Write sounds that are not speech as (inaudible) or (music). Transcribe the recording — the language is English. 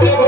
Thank (laughs) you.